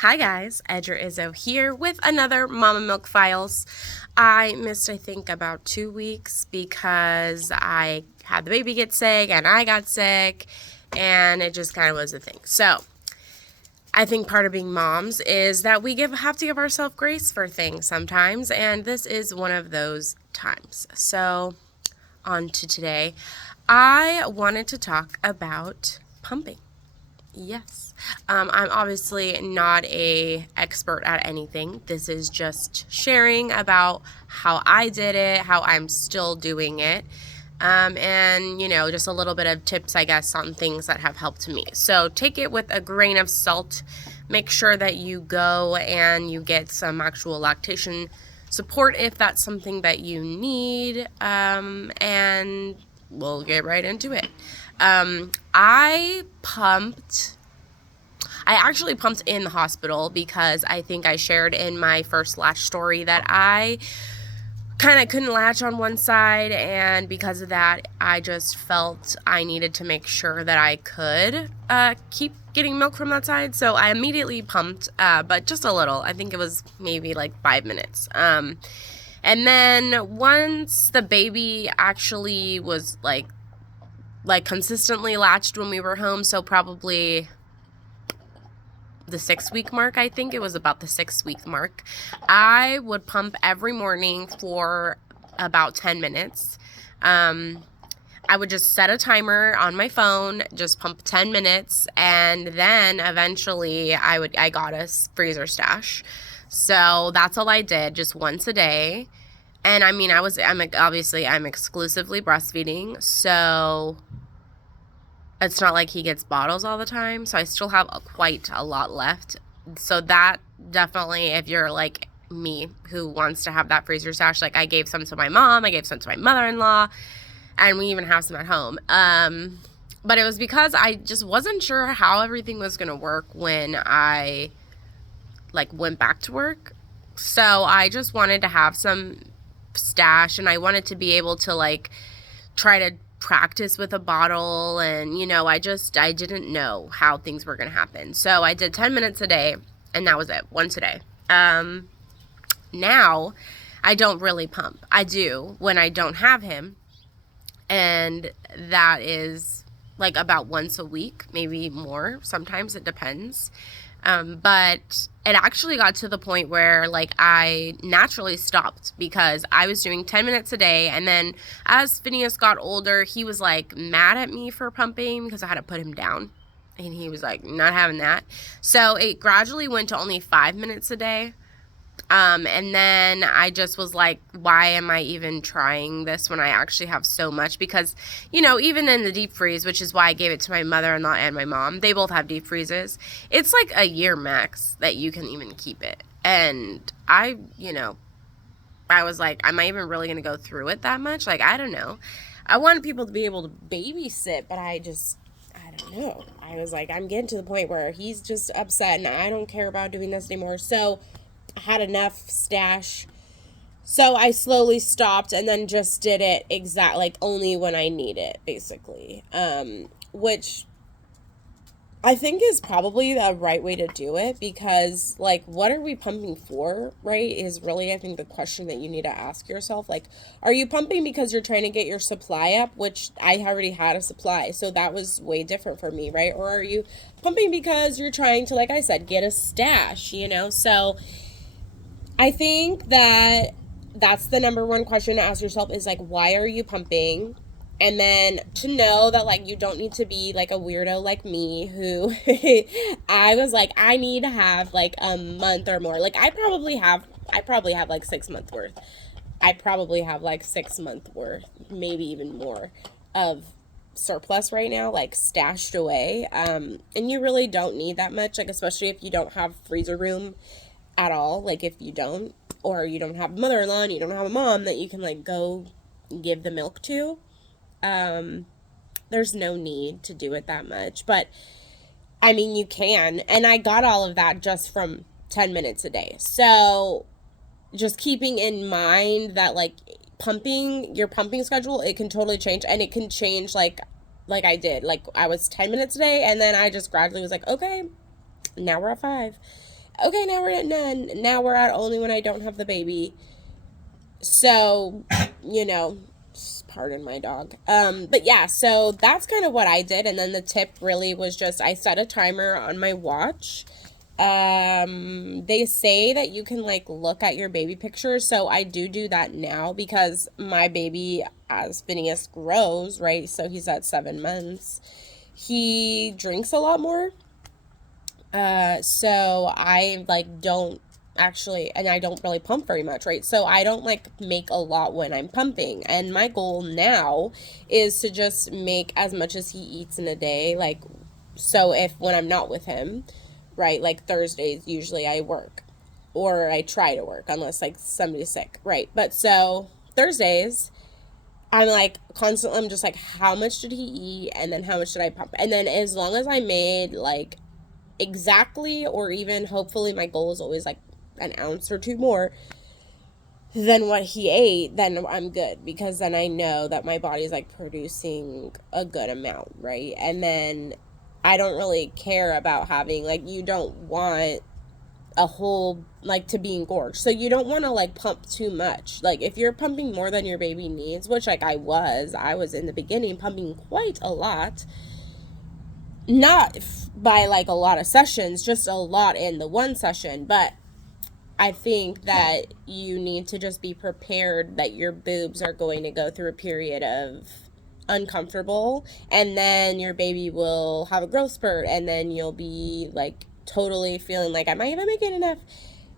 Hi guys, Edger Izzo here with another Mama Milk Files. I missed, I think, about 2 weeks because I had the baby get sick and I got sick, and it just kind of was a thing. So, I think part of being moms is that we have to give ourselves grace for things sometimes, and this is one of those times. So, on to today. I wanted to talk about pumping. Yes. I'm obviously not an expert at anything. This is just sharing about how I did it, how I'm still doing it, and, just a little bit of tips, I guess, on things that have helped me. So take it with a grain of salt. Make sure that you go and you get some actual lactation support if that's something that you need, and we'll get right into it. I actually pumped in the hospital because I think I shared in my first latch story that I kind of couldn't latch on one side, and because of that, I just felt I needed to make sure that I could keep getting milk from that side. So I immediately pumped, but just a little. I think it was maybe like 5 minutes. And then once the baby actually was like consistently latched when we were home, so probably the 6-week mark, I think it was about the 6-week mark, I would pump every morning for about 10 minutes. I would just set a timer on my phone, just pump 10 minutes, and then eventually I got a freezer stash. So that's all I did, just once a day. And I mean, I'm exclusively breastfeeding, so it's not like he gets bottles all the time, so I still have quite a lot left. So that definitely, if you're like me who wants to have that freezer stash, like I gave some to my mom, I gave some to my mother-in-law, and we even have some at home. But it was because I just wasn't sure how everything was going to work when I went back to work. So I just wanted to have some stash, and I wanted to be able to try to practice with a bottle, and I didn't know how things were going to happen. So I did 10 minutes a day, and that was it, once a day. Now I don't really pump. I do when I don't have him, and that is about once a week, maybe more. Sometimes it depends. But it actually got to the point where I naturally stopped because I was doing 10 minutes a day. And then as Phineas got older, he was mad at me for pumping because I had to put him down, and he was not having that. So it gradually went to only 5 minutes a day. And then I just was like, why am I even trying this when I actually have so much? Because, even in the deep freeze, which is why I gave it to my mother-in-law and my mom, they both have deep freezes. It's a year max that you can even keep it. And I was like, am I even really going to go through it that much? I don't know. I wanted people to be able to babysit, but I don't know. I was like, I'm getting to the point where he's just upset and I don't care about doing this anymore. So I had enough stash, so I slowly stopped and then just did it only when I need it, basically, which I think is probably the right way to do it, because what are we pumping for, right, is really, I think, the question that you need to ask yourself. Are you pumping because you're trying to get your supply up, which I already had a supply, so that was way different for me, right? Or are you pumping because you're trying to, like I said, get a stash, so I think that that's the number one question to ask yourself is why are you pumping? And then to know that you don't need to be a weirdo like me, who I was I need to have a month or more. I probably have 6 months worth. I probably have 6 month worth, maybe even more, of surplus right now, stashed away. And you really don't need that much, especially if you don't have freezer room at all. If you don't, or you don't have a mother-in-law and you don't have a mom that you can go give the milk to, there's no need to do it that much. But I mean, you can, and I got all of that just from 10 minutes a day. So just keeping in mind that pumping, your pumping schedule, it can totally change, and it can change like I did. I was 10 minutes a day, and then I just gradually was okay, now we're at 5. okay, now we're at none. Now we're at only when I don't have the baby. So, you know, pardon my dog. But yeah, so that's kind of what I did. And then the tip really was just I set a timer on my watch. They say that you can like look at your baby pictures. So I do that now because my baby, as Phineas grows, right? So he's at 7 months. He drinks a lot more. So I like don't actually, and I don't really pump very much, right? So I don't like make a lot when I'm pumping. And my goal now is to just make as much as he eats in a day. Like, so if when I'm not with him, right, like Thursdays, usually I work or I try to work unless like somebody's sick, right? But so Thursdays, I'm like constantly, I'm just like, how much did he eat? And then how much did I pump? And then as long as I made like exactly, or even hopefully my goal is always like an ounce or two more than what he ate, then I'm good, because then I know that my body's like producing a good amount, right? And then I don't really care about having like, you don't want a whole like to be engorged, so you don't want to like pump too much. Like if you're pumping more than your baby needs, which like I was in the beginning pumping quite a lot, not by like a lot of sessions, just a lot in the one session. But I think that you need to just be prepared that your boobs are going to go through a period of uncomfortable, and then your baby will have a growth spurt, and then you'll be like totally feeling like, am I even making enough?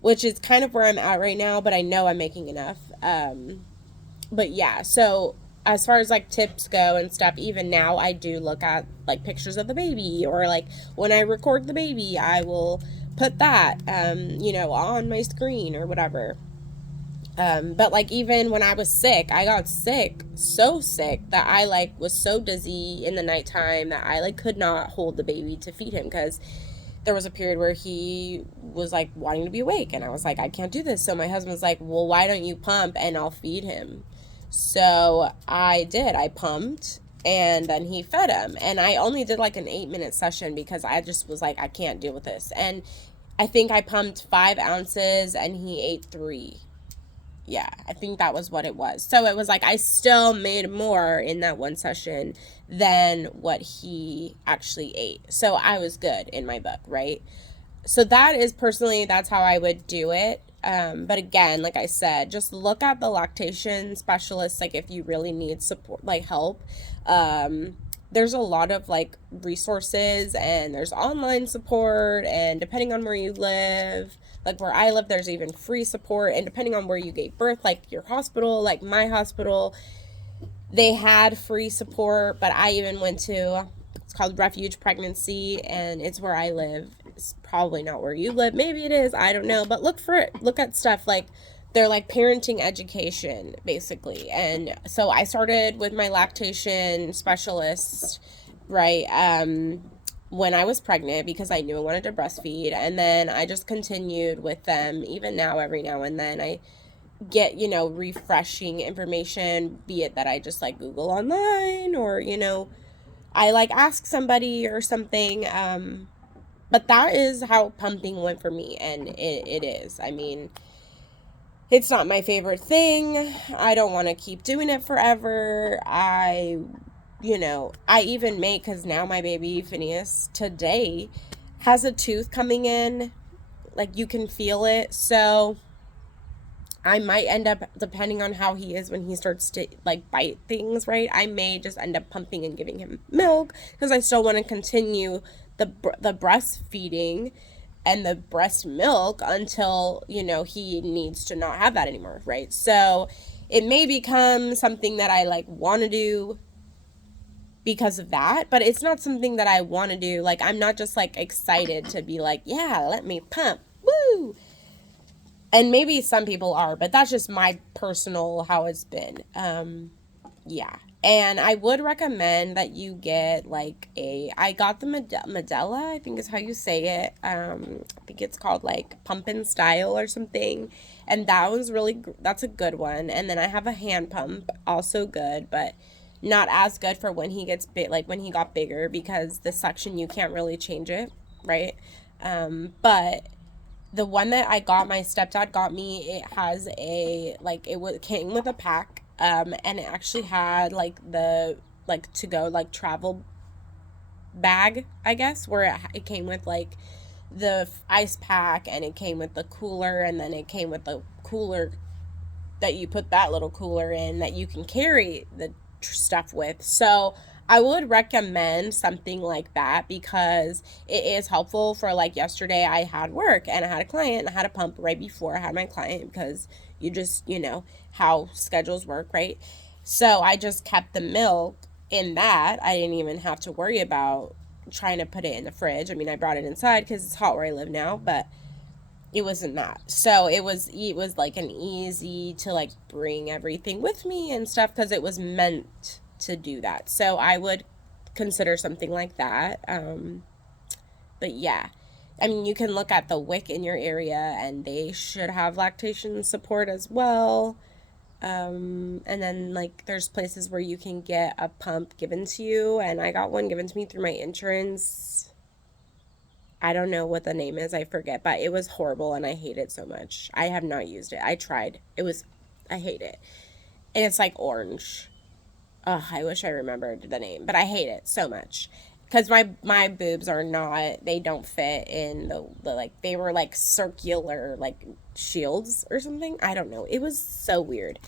Which is kind of where I'm at right now, but I know I'm making enough. But yeah, so as far as like tips go and stuff, even now I do look at like pictures of the baby, or like when I record the baby, I will put that, on my screen or whatever. But like even when I was sick, I got sick, so sick that I like was so dizzy in the nighttime that I like could not hold the baby to feed him, because there was a period where he was like wanting to be awake, and I was like, I can't do this. So my husband was like, well, why don't you pump and I'll feed him? So I did. I pumped, and then he fed him, and I only did like an 8-minute session because I just was like, I can't deal with this. And I think I pumped 5 ounces and he ate 3. Yeah, I think that was what it was. So it was like I still made more in that one session than what he actually ate. So I was good in my book, right? So that is personally, that's how I would do it. But again, like I said, just look at the lactation specialist, like if you really need support, like help. There's a lot of like resources, and there's online support, and depending on where you live, like where I live, there's even free support. And depending on where you gave birth, like your hospital, like my hospital, they had free support. But I even went to, it's called Refuge Pregnancy, and it's where I live. It's probably not where you live. Maybe it is. I don't know. But look for it. Look at stuff like, they're like parenting education, basically. And so I started with my lactation specialist, right? When I was pregnant, because I knew I wanted to breastfeed. And then I just continued with them. Even now, every now and then I get, refreshing information, be it that I just like Google online, or, I like ask somebody or something. But that is how pumping went for me. And it is. I mean, it's not my favorite thing. I don't want to keep doing it forever. I even make, because now my baby Phineas today has a tooth coming in. Like you can feel it. So I might end up, depending on how he is when he starts to like bite things, right? I may just end up pumping and giving him milk, because I still want to continue the breastfeeding and the breast milk until, he needs to not have that anymore, right? So it may become something that I like want to do because of that, but it's not something that I want to do. Like I'm not just like excited to be like, yeah, let me pump. Woo! And maybe some people are, but that's just my personal how it's been. Yeah. And I would recommend that you get like I got the Medela, I think is how you say it. I think it's called like Pump and Style or something. And that was that's a good one. And then I have a hand pump, also good, but not as good for when he gets big, like when he got bigger, because the suction, you can't really change it, right? But The one that I got, my stepdad got me, it has a, like, came with a pack, and it actually had, like, the, like, to go, like, travel bag, I guess, where it came with, like, the ice pack, and it came with the cooler, and then it came with the cooler that you put that little cooler in that you can carry the stuff with. So I would recommend something like that because it is helpful for, like, yesterday I had work and I had a client and I had a pump right before I had my client because you just, how schedules work, right? So I just kept the milk in that. I didn't even have to worry about trying to put it in the fridge. I mean, I brought it inside because it's hot where I live now, but it wasn't that. So it was like an easy to, like, bring everything with me and stuff because it was meant to do that. So I would consider something like that. But yeah, I mean, you can look at the WIC in your area and they should have lactation support as well. And then, like, there's places where you can get a pump given to you, and I got one given to me through my insurance. I don't know what the name is. I forget, but it was horrible and I hate it so much. I have not used it. I tried. I hate it. And it's like orange. Oh, I wish I remembered the name, but I hate it so much. Because my boobs are not, they don't fit in the, like, they were like circular, like, shields or something. I don't know. It was so weird.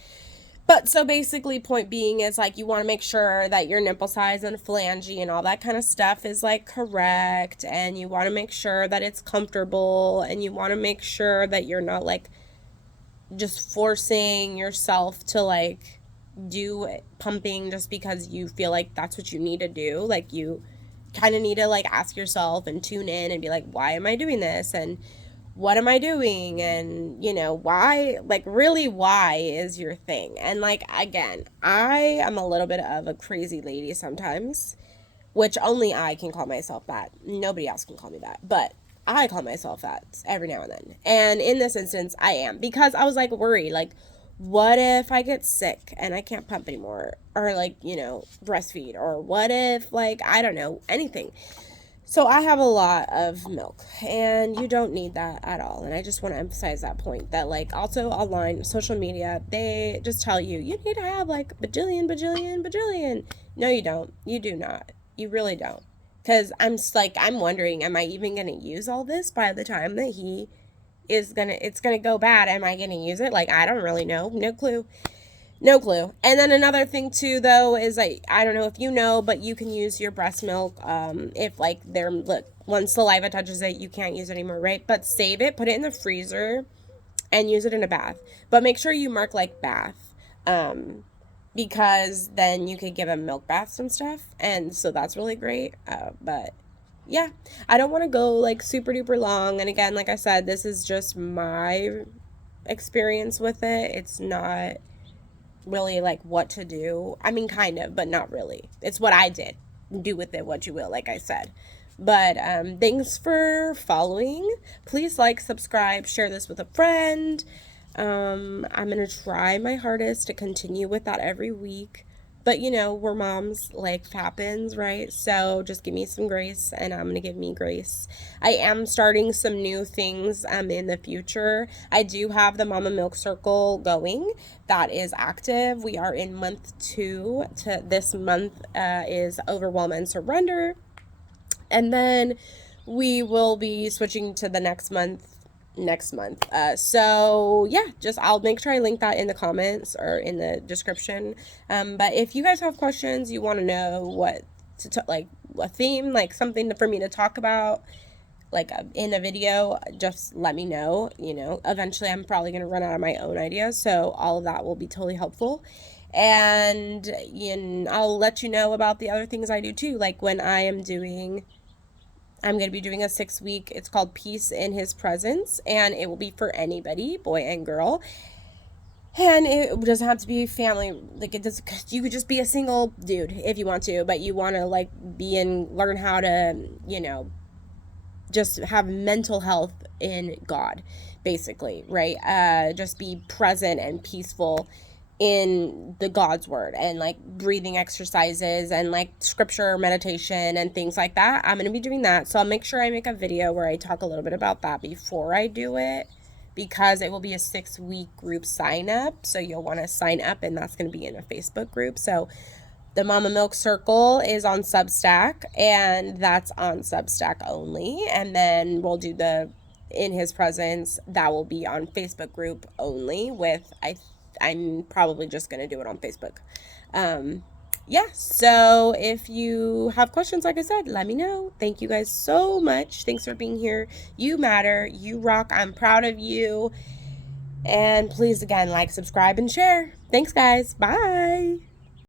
But so basically, point being is, like, you want to make sure that your nipple size and phalange and all that kind of stuff is, like, correct, and you want to make sure that it's comfortable, and you want to make sure that you're not, like, just forcing yourself to, like, do pumping just because you feel like that's what you need to do. Like, you kind of need to, like, ask yourself and tune in and be like, why am I doing this? And what am I doing? And, why, like, really, why is your thing? And, like, again, I am a little bit of a crazy lady sometimes, which only I can call myself that. Nobody else can call me that. But I call myself that every now and then. And in this instance, I am. Because I was, like, worried, like, what if I get sick and I can't pump anymore? Or, like, breastfeed? Or what if, like, I don't know, anything. So I have a lot of milk, and you don't need that at all. And I just want to emphasize that point that, like, also online, social media, they just tell you need to have, like, bajillion, bajillion, bajillion. No, you don't. You do not. You really don't. Because I'm wondering, am I even going to use all this by the time that it's going to go bad? Am I going to use it? Like, I don't really know. No clue. No clue. And then another thing too, though, is, like, I don't know if you know, but you can use your breast milk if, like, once saliva touches it, you can't use it anymore, right? But save it, put it in the freezer, and use it in a bath. But make sure you mark, like, bath, because then you could give them milk baths and stuff, and so that's really great. But yeah, I don't want to go, like, super duper long. And again, like I said, this is just my experience with it. It's not really, like, what to do. I mean, kind of, but not really. It's what I did. Do with it what you will, like I said. But thanks for following. Please like, subscribe, share this with a friend. I'm gonna try my hardest to continue with that every week. But we're moms, life happens, right? So just give me some grace, and I'm gonna give me grace. I am starting some new things in the future. I do have the Mama Milk Circle going. That is active. We are in month 2. This month is Overwhelm and Surrender. And then we will be switching to the next month. So yeah, I'll make sure I link that in the comments or in the description. But if you guys have questions, you want to know what like a theme, like something for me to talk about, like in a video, just let me know. Eventually I'm probably going to run out of my own ideas, so all of that will be totally helpful. And I'll let you know about the other things I do too, like when I'm going to be doing a 6-week, it's called Peace in His Presence, and it will be for anybody, boy and girl. And it doesn't have to be family, like, you could just be a single dude if you want to, but you want to, like, learn how to, just have mental health in God, basically, right? Just be present and peaceful in the God's word and like breathing exercises and like scripture meditation and things like that. I'm going to be doing that. So I'll make sure I make a video where I talk a little bit about that before I do it, because it will be a 6-week group sign up. So you'll want to sign up, and that's going to be in a Facebook group. So the Mama Milk Circle is on Substack, and that's on Substack only. And then we'll do the In His Presence, that will be on Facebook group only, with I'm probably just going to do it on Facebook. Yeah, so if you have questions, like I said, let me know. Thank you guys so much. Thanks for being here. You matter. You rock. I'm proud of you. And please, again, like, subscribe, and share. Thanks, guys. Bye.